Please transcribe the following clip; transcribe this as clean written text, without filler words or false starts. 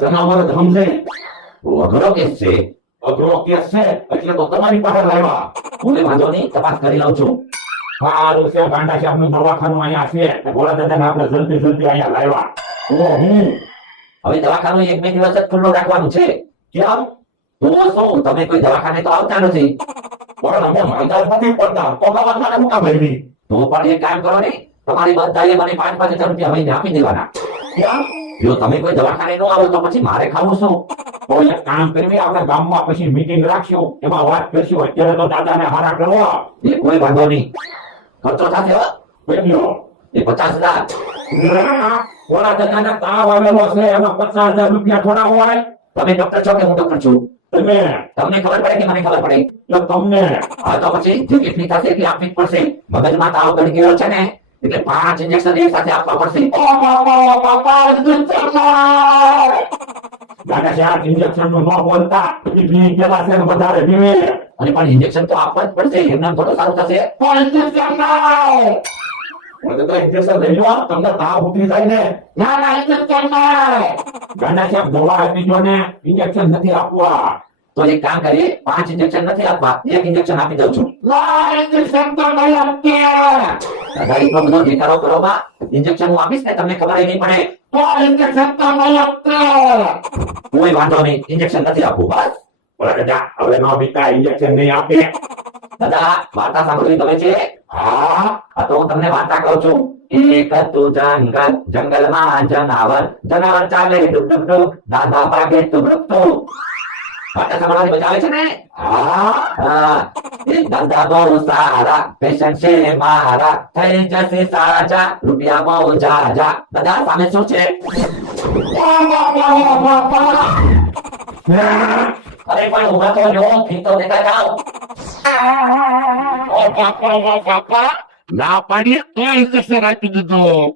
જનાવર સમજે અઘરો કેસ છે. અઘરો કેસ છે એટલે તો તમારી પાસે લાવ્યા. કોઈ વાંધો નહીં, તપાસ કરી લઉં છું. સારું છે, ગાંડા સાહેબનું દવાખાનું અહીંયા છે. ભોળા દાદાને આપણે જલ્દી અહીંયા લાવ્યા. હવે દવાખાનું 1-2 દિવસ જ ખુલ્લું રાખવાનું છે. કેમ? તો શું, તમે કોઈ દવાખાને તો આવતા નથી. પણ અમે માંદા જ નથી પડતા, તો દવાખાને શું કામ આવી? તો પણ એક કામ કરો ને, તમારી બધાએ મને 5,000 રૂપિયા મહિને આપી દેવાના. કેમ? જો તમે કોઈ દવાખાને ન આવો તો પછી મારે ખાવું શું? તો એક કામ કરવી, આપણે ગામમાં પછી મીટિંગ રાખશું, એમાં વાત કરશું. અત્યારે તો દાદાને હારા કરવા. એ કોઈ વાંધો નહીં, ખર્ચો થશે હો. કેટલો? એ 50,000. ભોળા દાદાને તાવ આવેલો છે, એમાં 50,000 રૂપિયા થોડા હોય? તમે ડોક્ટર છો કે હું ડોક્ટર છું? તમે તમને ખબર પડે કે મને ખબર પડે? એટલે તમને હા તો પછી જે કેટલી થશે એટલી આપવી જ પડશે. મગજમાં તાવ કરી ગયો છે ને, એટલે 5 ઇન્જેક્શન એક સાથે આપવા પડશે. દાદા સાહેબ ઇન્જેક્શન નું ન બોલતા, કિડની પેલા છે ને વધારે પીવે. અને પણ ઇન્જેક્શન તો આપવા જ પડશે, એમના થોડું સારું થશે. ઇન્જેક્શન લઈ લો, તમને તાવ ઉતરી જાય ને. ગાંડા સાહેબ દવા આપી દો ને, ઇન્જેક્શન નથી આપવા. તો એક કામ કરીએ, 5 ઇન્જેક્શન નથી આપવા, 1 ઇન્જેક્શન આપી દઉં છું. દાદા એટલો બધો દેખાડો કરો માં, ઇન્જેક્શન હું આપીશ ને તમને ખબર નહીં પડે. કોઈ વાંધો નહીં, ઇન્જેક્શન નથી આપવું બસ. ભોળા દાદા હવે નો બીતા, ઇન્જેક્શન નહીં આપે. દાદા વાર્તા સાંભળવી ગમે છે? હા, તો હું તમને વાર્તા કહું છું. એક હતું જંગલ, જંગલમાં જનાવર, જનાવર ચાલે ડુક ડુક ડુક, દાદા ભાગે તુક ડુક તુક. વાર્તા સાંભળવાની મજા આવે છે ને? હા. એ દાદા બહુ સારા, પેશન છે મારા, થઈ જશે સાજા, રૂપિયા બહુ જાજા. દાદા સામે શું છે? અરે પણ ઉભા તો જો, ફી તો દેતા જાઓ. ના પાડીએ તો ઇન્જેક્શન આપી દીધું.